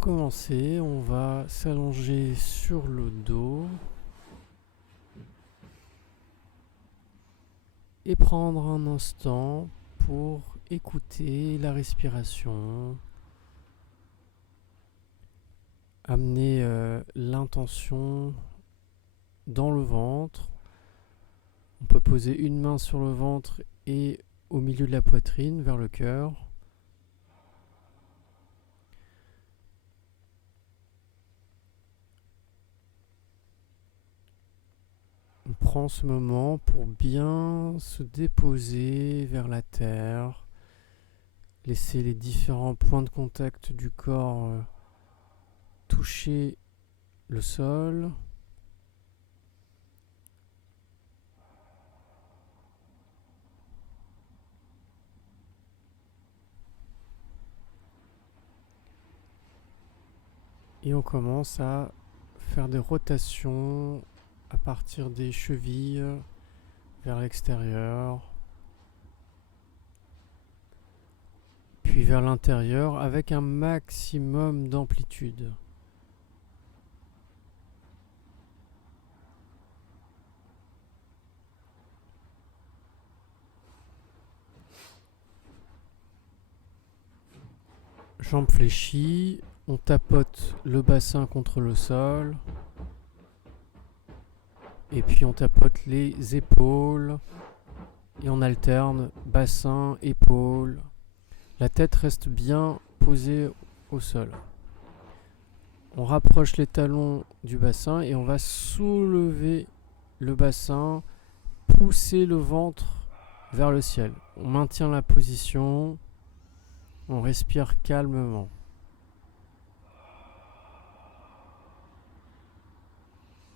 commencer, on va s'allonger sur le dos et prendre un instant pour écouter la respiration, amener l'intention dans le ventre. On peut poser une main sur le ventre et au milieu de la poitrine, vers le cœur. On prend ce moment pour bien se déposer vers la terre, laisser les différents points de contact du corps toucher le sol. Et on commence à faire des rotations à partir des chevilles vers l'extérieur, puis vers l'intérieur avec un maximum d'amplitude. Jambes fléchies, on tapote le bassin contre le sol. Et puis on tapote les épaules et on alterne bassin, épaules. La tête reste bien posée au sol. On rapproche les talons du bassin et on va soulever le bassin, pousser le ventre vers le ciel. On maintient la position, on respire calmement.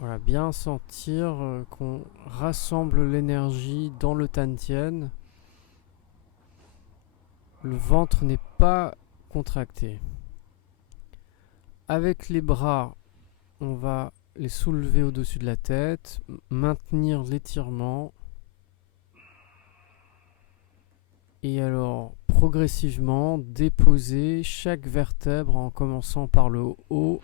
Voilà, bien sentir qu'on rassemble l'énergie dans le Tantien. Le ventre n'est pas contracté. Avec les bras, on va les soulever au-dessus de la tête, maintenir l'étirement. Et alors, progressivement, déposer chaque vertèbre en commençant par le haut.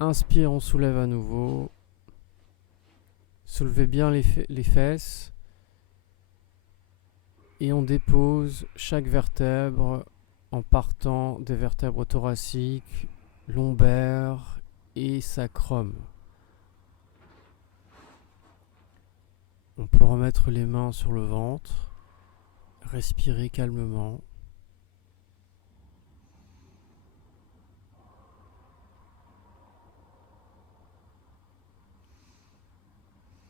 Inspire, on soulève à nouveau. Soulevez bien les fesses. Et on dépose chaque vertèbre en partant des vertèbres thoraciques, lombaires et sacrum. On peut remettre les mains sur le ventre, respirer calmement.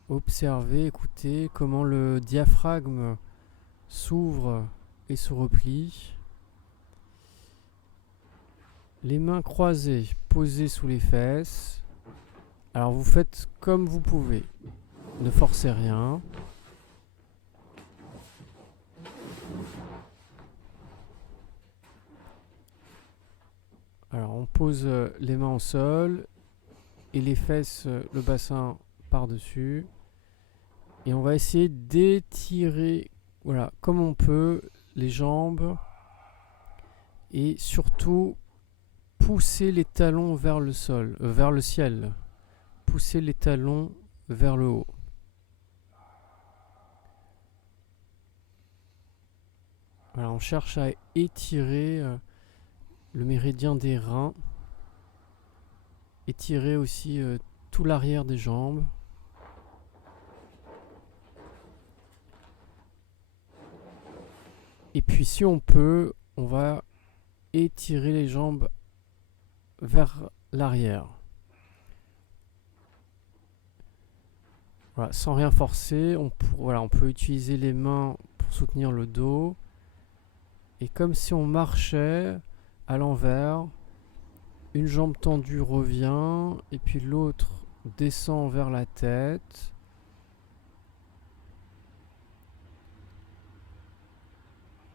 Observez, écoutez comment le diaphragme s'ouvre et se replie. Les mains croisées, posées sous les fesses. Alors vous faites comme vous pouvez. Ne forcez rien. Alors on pose les mains au sol et les fesses, le bassin par-dessus. Et on va essayer d'étirer, voilà, comme on peut, les jambes. Et surtout, pousser les talons vers le sol, vers le ciel. Pousser les talons vers le haut. Voilà, on cherche à étirer le méridien des reins. Étirer aussi tout l'arrière des jambes. Et puis si on peut, on va étirer les jambes vers l'arrière. Voilà, sans rien forcer, on peut utiliser les mains pour soutenir le dos. Et comme si on marchait à l'envers, une jambe tendue revient et puis l'autre descend vers la tête.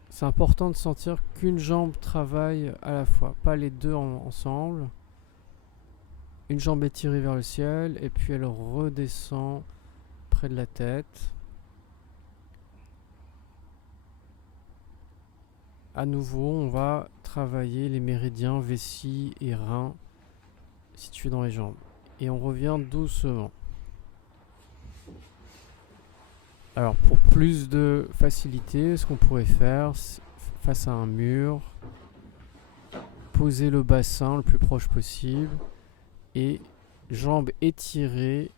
C'est important de sentir qu'une jambe travaille à la fois, pas les deux ensemble. Une jambe est tirée vers le ciel et puis elle redescend près de la tête. à nouveau, on va travailler les méridiens vessie et rein situés dans les jambes. Et on revient doucement. Alors, pour plus de facilité, ce qu'on pourrait faire, face à un mur, poser le bassin le plus proche possible et jambes étirées.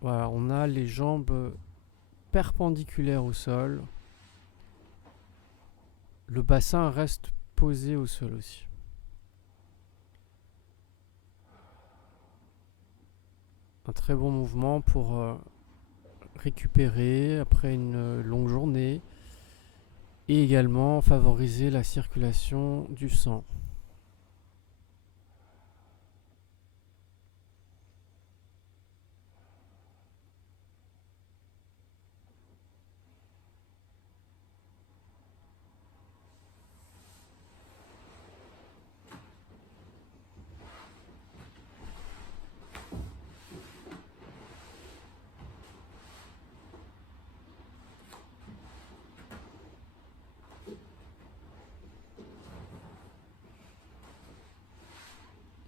Voilà, on a les jambes perpendiculaires au sol. Le bassin reste posé au sol aussi. Un très bon mouvement pour récupérer après une longue journée et également favoriser la circulation du sang.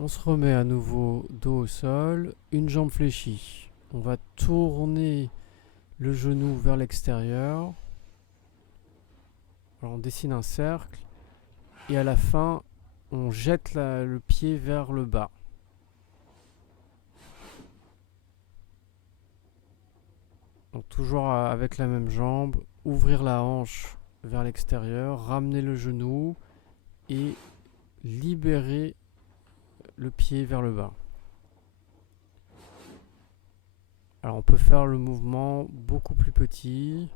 On se remet à nouveau dos au sol, une jambe fléchie. On va tourner le genou vers l'extérieur. Alors on dessine un cercle et à la fin, on jette le pied vers le bas. Donc toujours avec la même jambe, ouvrir la hanche vers l'extérieur, ramener le genou et libérer le pied vers le bas. Alors on peut faire le mouvement beaucoup plus petit.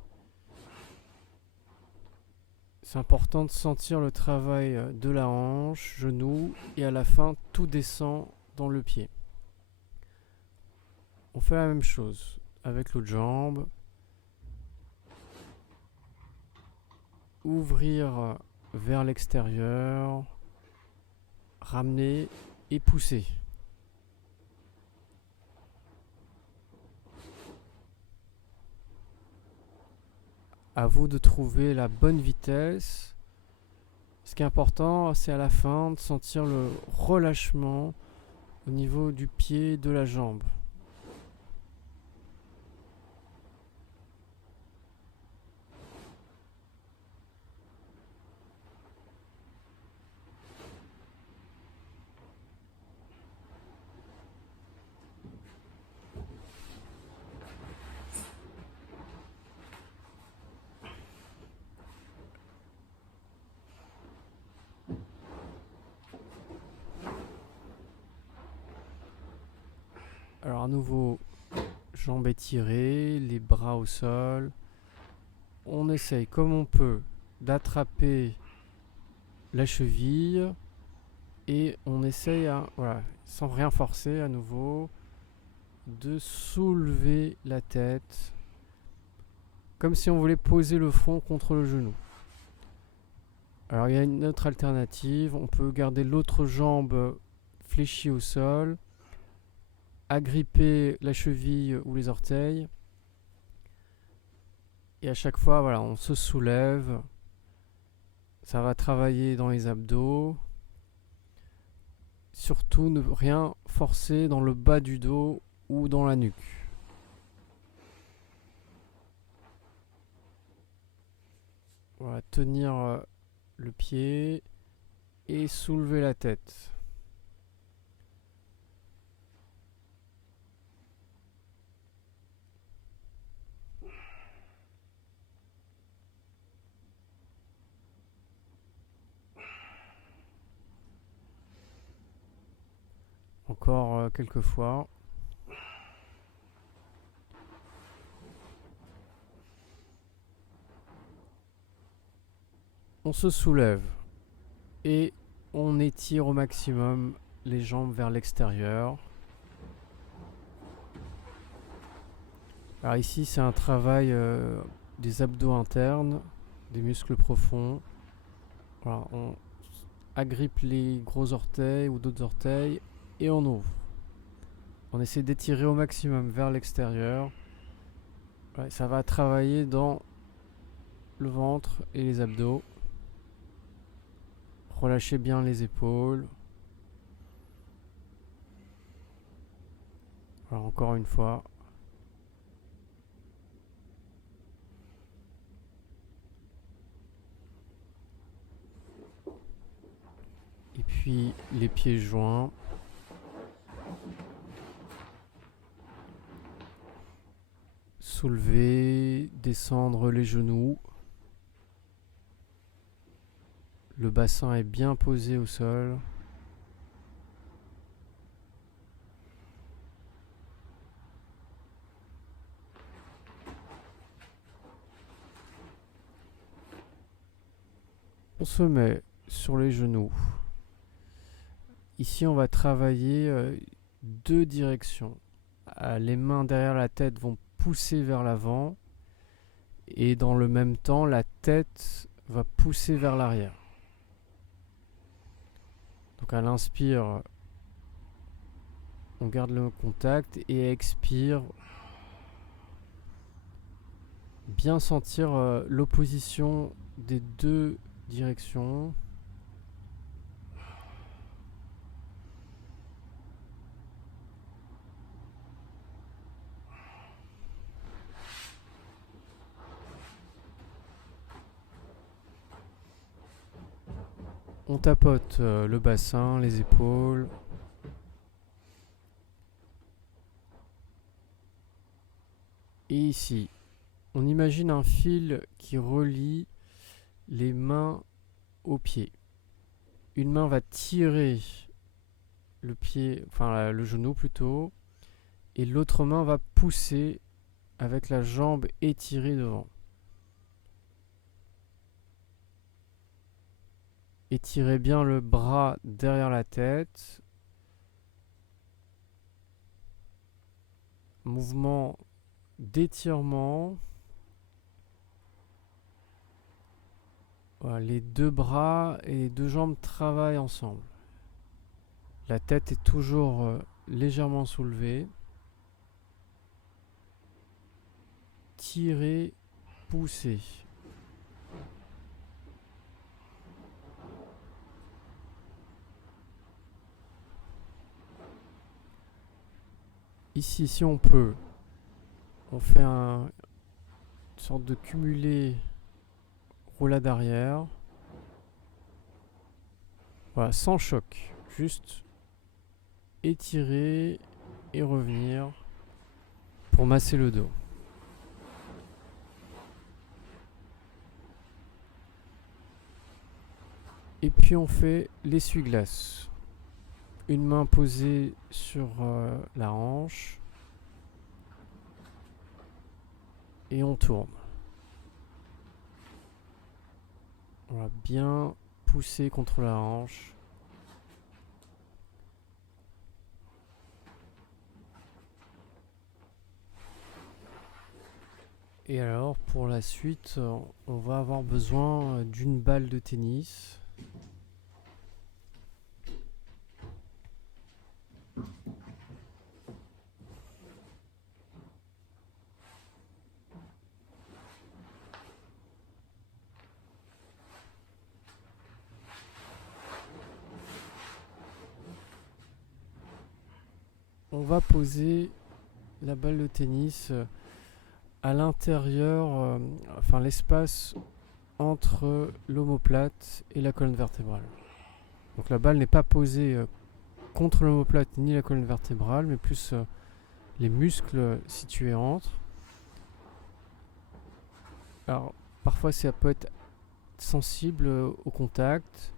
C'est important de sentir le travail de la hanche, genou, et à la fin tout descend dans le pied. On fait la même chose avec l'autre jambe. Ouvrir vers l'extérieur, ramener et pousser. À vous de trouver la bonne vitesse. Ce qui est important, c'est à la fin de sentir le relâchement au niveau du pied et de la jambe. Alors à nouveau, jambes étirées, les bras au sol. On essaye comme on peut d'attraper la cheville et on essaye, sans rien forcer à nouveau, de soulever la tête comme si on voulait poser le front contre le genou. Alors il y a une autre alternative, on peut garder l'autre jambe fléchie au sol, agripper la cheville ou les orteils et à chaque fois on se soulève. Ça va travailler dans les abdos. Surtout ne rien forcer dans le bas du dos ou dans la nuque. Voilà, tenir le pied et soulever la tête. Encore quelques fois. On se soulève et on étire au maximum les jambes vers l'extérieur. Alors ici c'est un travail des abdos internes, des muscles profonds. Voilà, on agrippe les gros orteils ou d'autres orteils et on ouvre. On essaie d'étirer au maximum vers l'extérieur. Ouais, ça va travailler dans le ventre et les abdos. Relâchez bien les épaules. Voilà, encore une fois. Et puis les pieds joints. Soulever, descendre les genoux. Le bassin est bien posé au sol. On se met sur les genoux. Ici, on va travailler deux directions. Les mains derrière la tête vont pousser vers l'avant et dans le même temps, la tête va pousser vers l'arrière. Donc à l'inspire, on garde le contact et à expire, bien sentir l'opposition des deux directions. On tapote le bassin, les épaules. Et ici, on imagine un fil qui relie les mains aux pieds. Une main va tirer le pied, enfin le genou plutôt, et l'autre main va pousser avec la jambe étirée devant. Étirez bien le bras derrière la tête. Mouvement d'étirement. Voilà, les deux bras et les deux jambes travaillent ensemble. La tête est toujours légèrement soulevée. Tirez, poussez. Ici, si on peut, on fait une sorte de cumulé roulade arrière. Voilà, sans choc. Juste étirer et revenir pour masser le dos. Et puis on fait l'essuie-glace. Une main posée sur la hanche. Et on tourne. On va bien pousser contre la hanche. Et alors pour la suite, on va avoir besoin d'une balle de tennis. On va poser la balle de tennis à l'intérieur, enfin l'espace entre l'omoplate et la colonne vertébrale. Donc la balle n'est pas posée contre l'omoplate ni la colonne vertébrale, mais plus les muscles situés entre. Alors parfois ça peut être sensible au contact.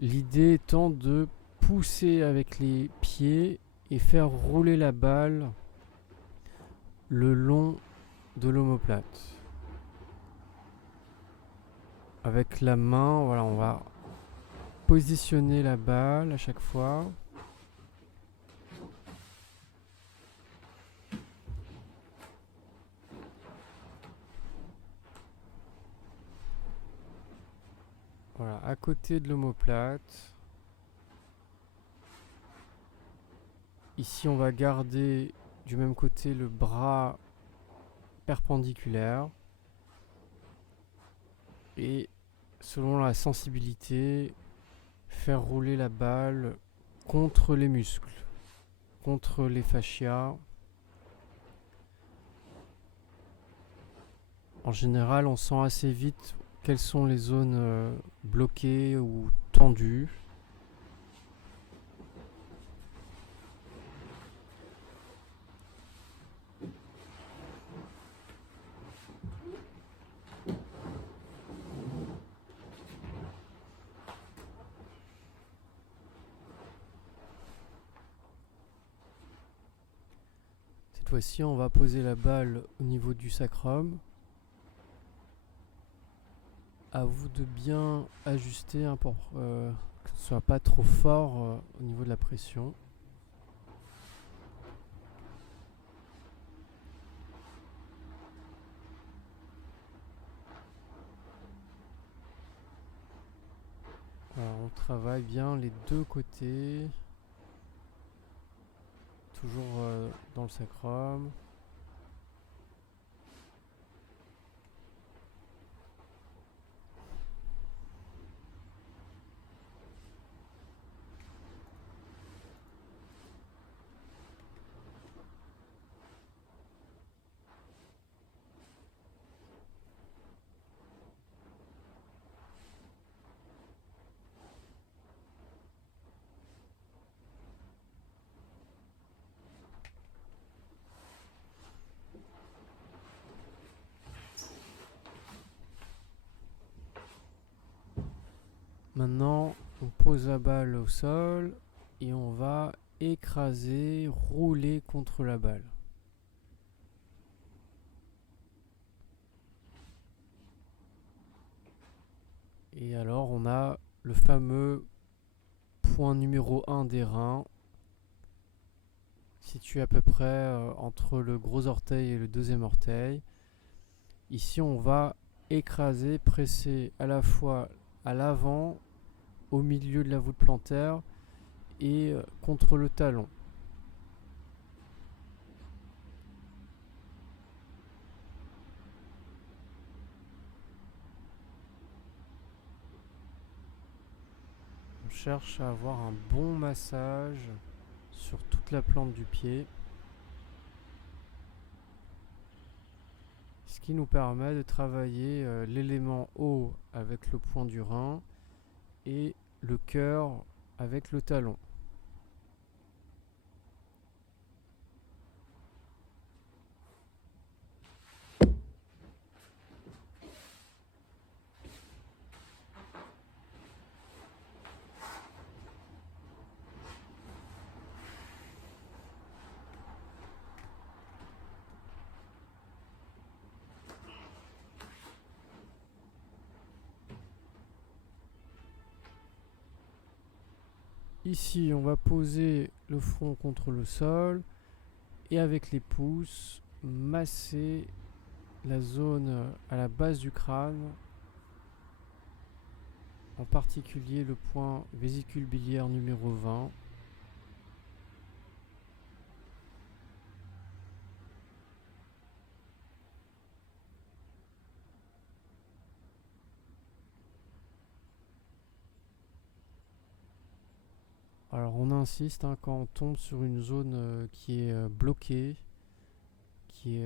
L'idée étant de pousser avec les pieds et faire rouler la balle le long de l'omoplate. Avec la main, voilà, on va positionner la balle à chaque fois. Voilà, à côté de l'omoplate. Ici, on va garder du même côté le bras perpendiculaire. Et selon la sensibilité, faire rouler la balle contre les muscles, contre les fascias. En général, on sent assez vite quelles sont les zones bloquées ou tendues. Cette fois-ci, on va poser la balle au niveau du sacrum. À vous de bien ajuster pour que ce soit pas trop fort au niveau de la pression. Voilà, on travaille bien les deux côtés, toujours dans le sacrum. Maintenant, on pose la balle au sol et on va écraser, rouler contre la balle. Et alors, on a le fameux point numéro 1 des reins, situé à peu près entre le gros orteil et le deuxième orteil. Ici, on va écraser, presser à la fois à l'avant, au milieu de la voûte plantaire et contre le talon. On cherche à avoir un bon massage sur toute la plante du pied, ce qui nous permet de travailler l'élément haut avec le point du rein et le cœur avec le talon. Ici, on va poser le front contre le sol et avec les pouces, masser la zone à la base du crâne, en particulier le point vésicule biliaire numéro 20. Alors on insiste quand on tombe sur une zone qui est bloquée, qui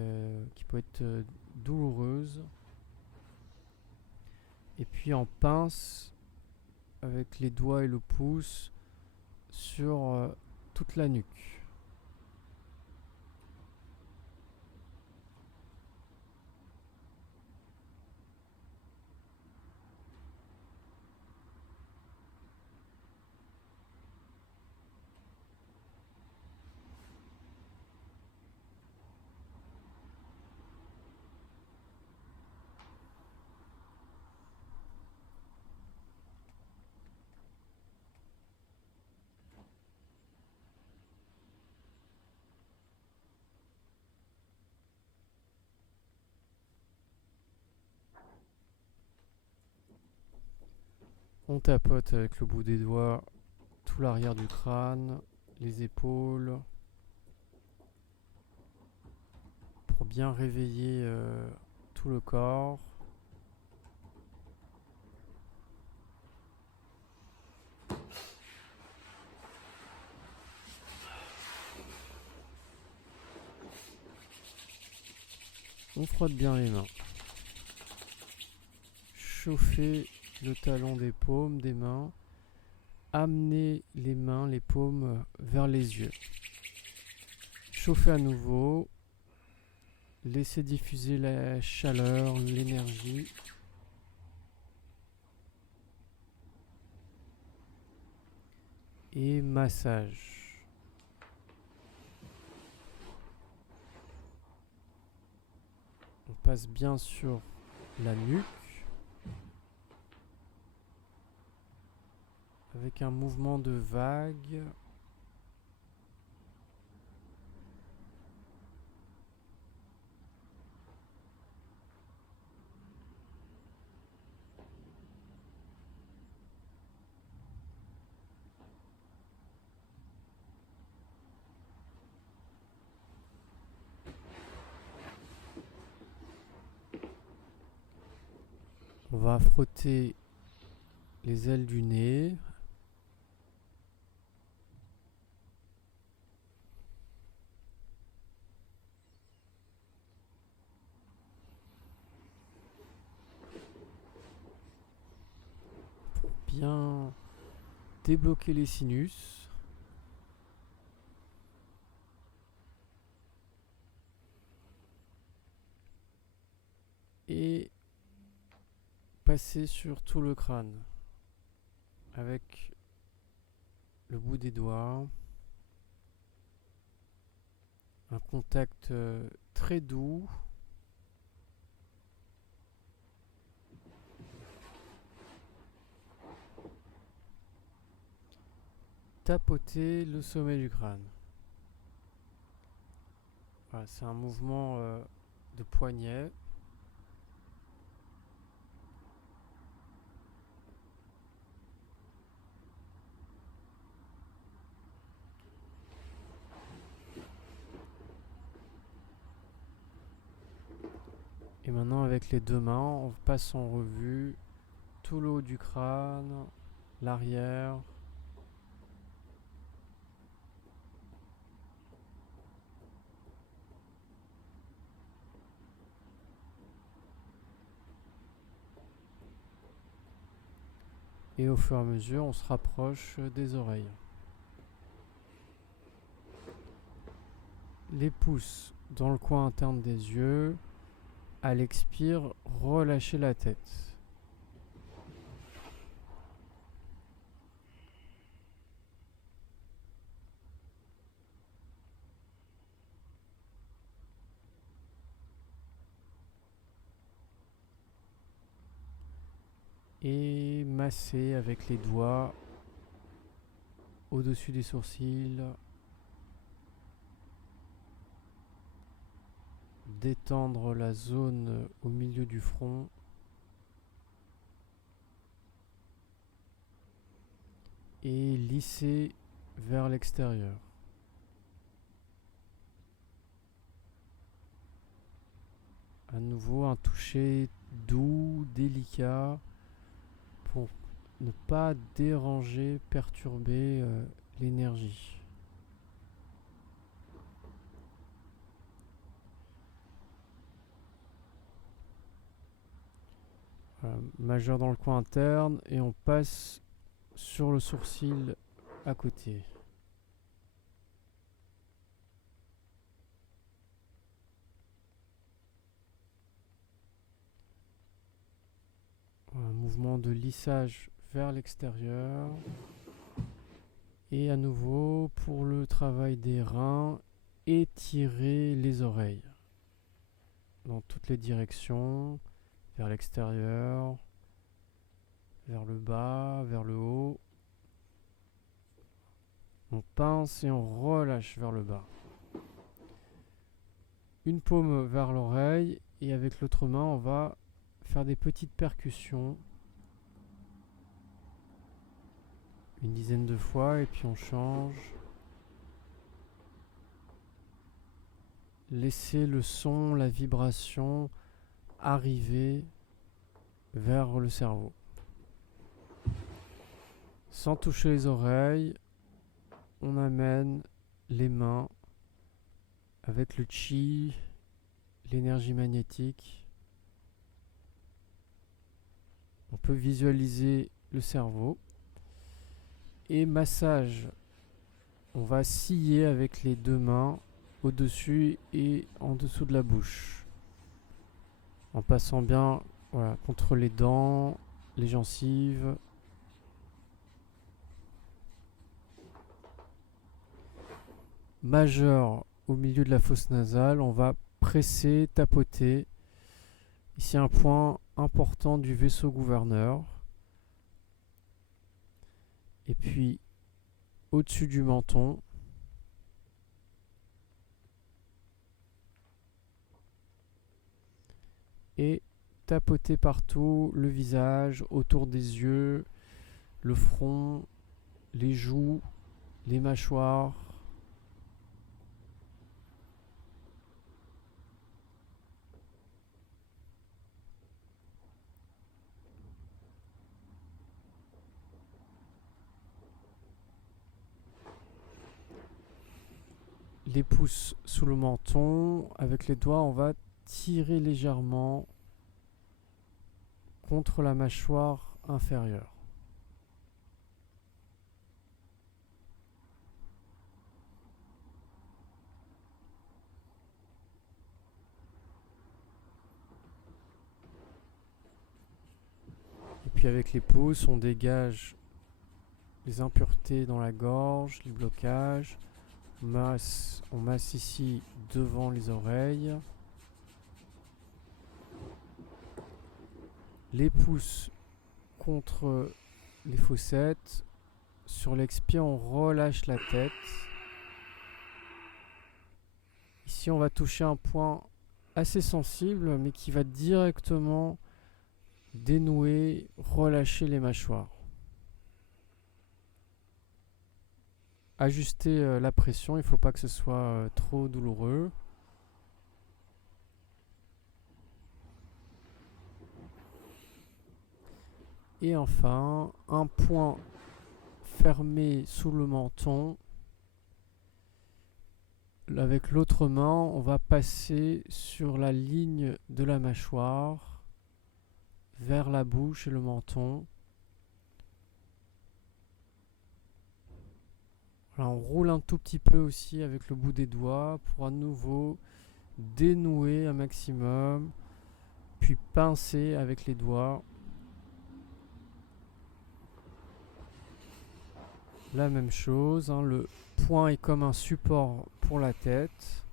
peut être douloureuse. Et puis on pince avec les doigts et le pouce sur toute la nuque. On tapote avec le bout des doigts tout l'arrière du crâne, les épaules, pour bien réveiller tout le corps. On frotte bien les mains. Chauffez le talon des paumes des mains. Amenez les mains, les paumes vers les yeux. Chauffez à nouveau. Laissez diffuser la chaleur, l'énergie. Et massage. On passe bien sur la nuque. Avec un mouvement de vague. On va frotter les ailes du nez. Pour bien débloquer les sinus. Et passer sur tout le crâne avec le bout des doigts, un contact très doux, tapoter le sommet du crâne. Voilà, c'est un mouvement de poignet. Et maintenant avec les deux mains, on passe en revue tout le haut du crâne, l'arrière. Et au fur et à mesure, on se rapproche des oreilles. Les pouces dans le coin interne des yeux. À l'expire, relâchez la tête. Et massez avec les doigts au-dessus des sourcils. Détendre la zone au milieu du front. Et lisser vers l'extérieur. À nouveau un toucher doux, délicat pour ne pas déranger, perturber l'énergie. Voilà, majeur dans le coin interne et on passe sur le sourcil à côté. Un mouvement de lissage vers l'extérieur. Et à nouveau, pour le travail des reins, étirez les oreilles dans toutes les directions, vers l'extérieur, vers le bas, vers le haut. On pince et on relâche vers le bas. Une paume vers l'oreille et avec l'autre main, on va faire des petites percussions. Une dizaine de fois et puis on change. Laissez le son, la vibration arriver vers le cerveau. Sans toucher les oreilles, on amène les mains avec le chi, l'énergie magnétique. On peut visualiser le cerveau. Et massage, on va scier avec les deux mains au-dessus et en dessous de la bouche. En passant bien contre les dents, les gencives. Majeur au milieu de la fosse nasale, on va presser, tapoter. Ici un point important du vaisseau gouverneur. Et puis au-dessus du menton. Et tapoter partout, le visage, autour des yeux, le front, les joues, les mâchoires. Les pouces sous le menton. Avec les doigts, on va tirer légèrement contre la mâchoire inférieure. Et puis avec les pouces, on dégage les impuretés dans la gorge, les blocages. On masse ici devant les oreilles. Les pouces contre les fossettes. Sur l'expire, on relâche la tête. Ici, on va toucher un point assez sensible, mais qui va directement dénouer, relâcher les mâchoires. Ajuster la pression, il ne faut pas que ce soit trop douloureux. Et enfin, un point fermé sous le menton. Avec l'autre main, on va passer sur la ligne de la mâchoire vers la bouche et le menton. Voilà, on roule un tout petit peu aussi avec le bout des doigts pour à nouveau dénouer un maximum, puis pincer avec les doigts. La même chose, le point est comme un support pour la tête.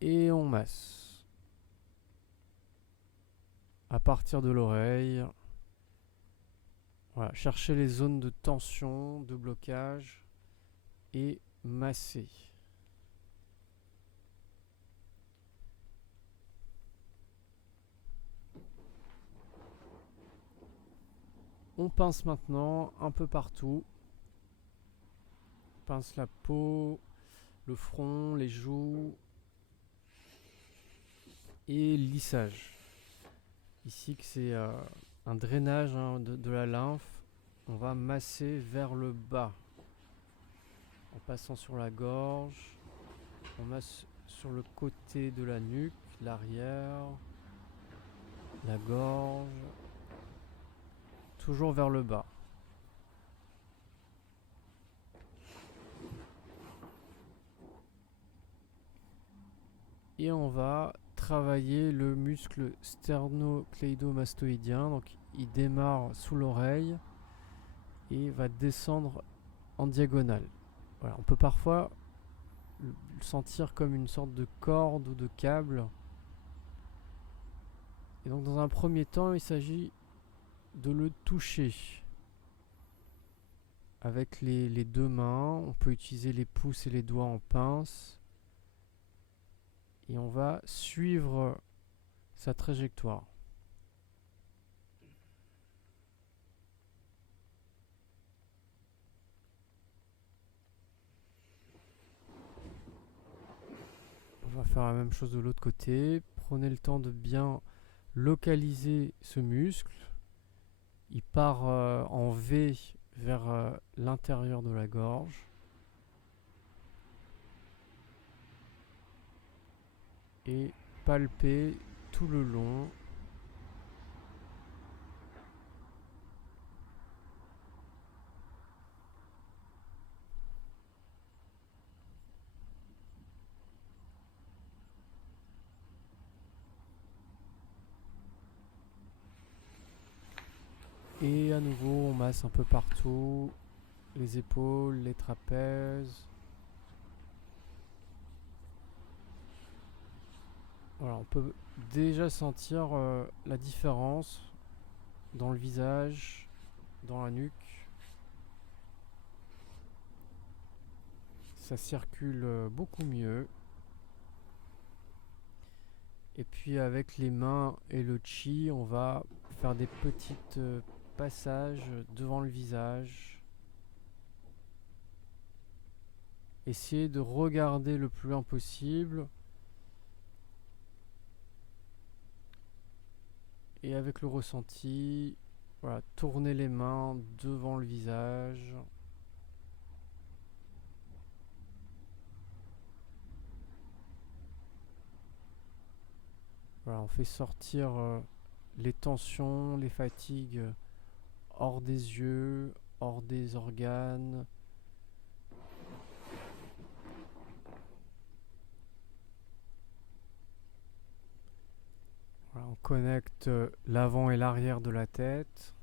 Et on masse. À partir de l'oreille. Voilà, chercher les zones de tension, de blocage et masser. On pince maintenant un peu partout. On pince la peau, le front, les joues et lissage. Ici que c'est un drainage de la lymphe, on va masser vers le bas. En passant sur la gorge, on masse sur le côté de la nuque, l'arrière, la gorge, toujours vers le bas. Et on va travailler le muscle sternocleidomastoïdien. Donc il démarre sous l'oreille et va descendre en diagonale. Voilà, on peut parfois le sentir comme une sorte de corde ou de câble. Et donc dans un premier temps, il s'agit de le toucher avec les deux mains. On peut utiliser les pouces et les doigts en pince. Et on va suivre sa trajectoire. On va faire la même chose de l'autre côté. Prenez le temps de bien localiser ce muscle. Il part en V vers l'intérieur de la gorge. et palper tout le long. Et à nouveau, on masse un peu partout, les épaules, les trapèzes. Voilà, on peut déjà sentir la différence dans le visage, dans la nuque. Ça circule beaucoup mieux. Et puis avec les mains et le chi, on va faire des petites passages devant le visage. Essayez de regarder le plus loin possible. Et avec le ressenti, voilà, tournez les mains devant le visage. Voilà, on fait sortir les tensions, les fatigues hors des yeux, hors des organes. Voilà, on connecte l'avant et l'arrière de la tête,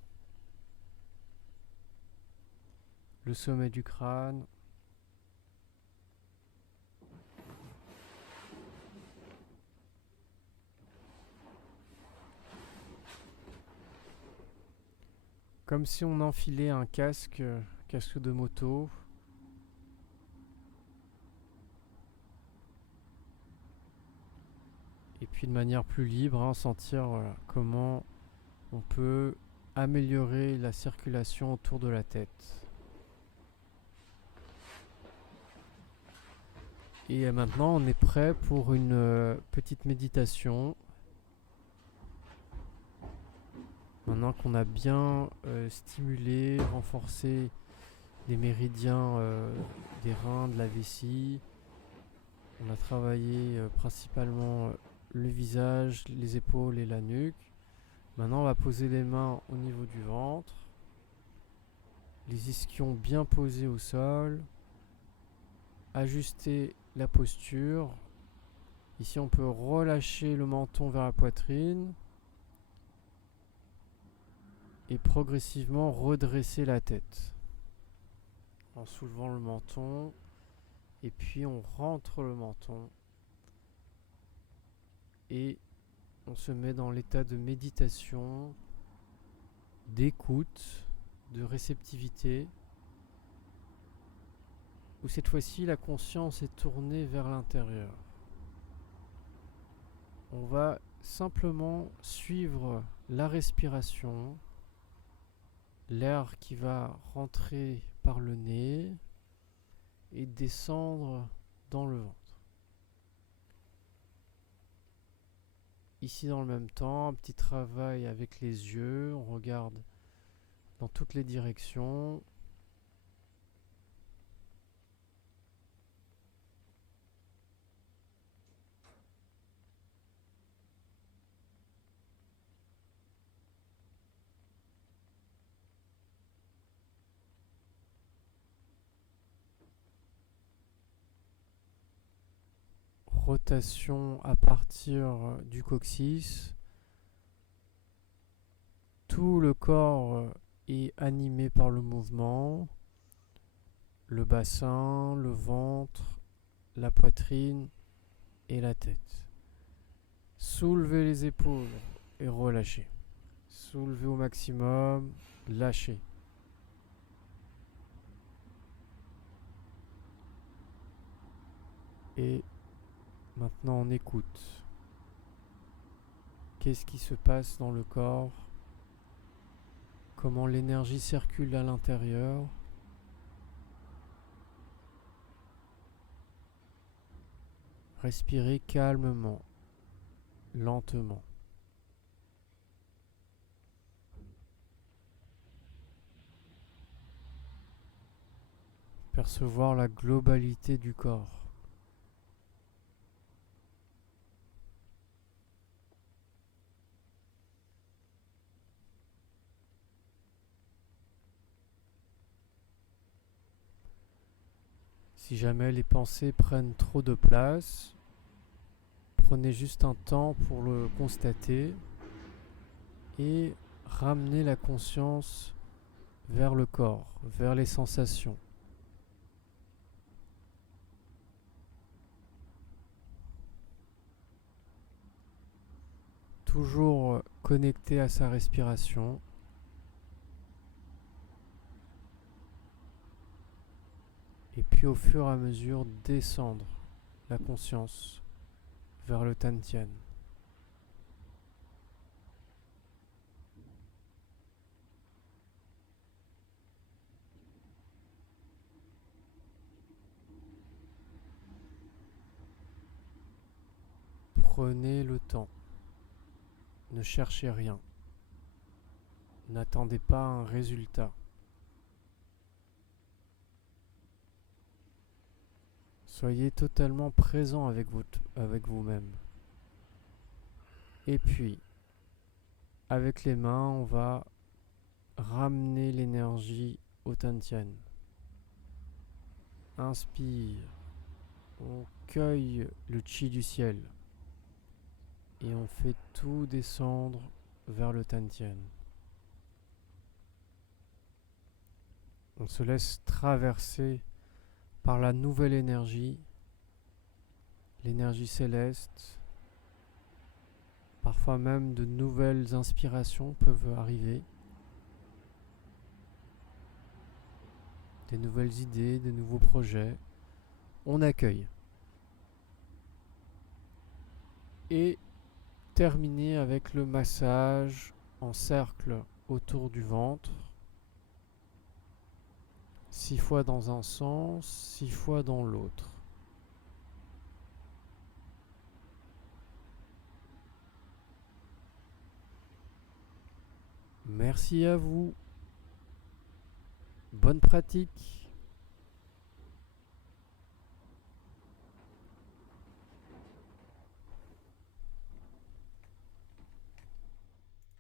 le sommet du crâne. Comme si on enfilait un casque, casque de moto. Et puis de manière plus libre, sentir comment on peut améliorer la circulation autour de la tête. Et maintenant, on est prêt pour une petite méditation. Maintenant qu'on a bien stimulé, renforcé les méridiens des reins, de la vessie, on a travaillé principalement le visage, les épaules et la nuque. Maintenant, on va poser les mains au niveau du ventre, les ischions bien posés au sol, ajuster la posture. Ici, on peut relâcher le menton vers la poitrine et progressivement redresser la tête en soulevant le menton, et puis on rentre le menton et on se met dans l'état de méditation, d'écoute, de réceptivité, où cette fois-ci la conscience est tournée vers l'intérieur. On va simplement suivre la respiration, l'air qui va rentrer par le nez et descendre dans le ventre. Ici dans le même temps, un petit travail avec les yeux, on regarde dans toutes les directions. Rotation à partir du coccyx. Tout le corps est animé par le mouvement. Le bassin, le ventre, la poitrine et la tête. Soulevez les épaules et relâchez. Soulevez au maximum, lâchez. Et maintenant on écoute. Qu'est-ce qui se passe dans le corps? Comment l'énergie circule à l'intérieur? Respirez calmement, lentement. Percevoir la globalité du corps. Si jamais les pensées prennent trop de place, prenez juste un temps pour le constater et ramenez la conscience vers le corps, vers les sensations. Toujours connecté à sa respiration. Et puis au fur et à mesure descendre la conscience vers le Tantien. Prenez le temps. Ne cherchez rien. N'attendez pas un résultat. Soyez totalement présent avec vous-même. Et puis, avec les mains, on va ramener l'énergie au Tantien. Inspire. On cueille le chi du ciel. Et on fait tout descendre vers le Tantien. On se laisse traverser par la nouvelle énergie, l'énergie céleste. Parfois même de nouvelles inspirations peuvent arriver, des nouvelles idées, des nouveaux projets. On accueille. Et terminer avec le massage en cercle autour du ventre. 6 fois dans un sens, 6 fois dans l'autre. Merci à vous. Bonne pratique.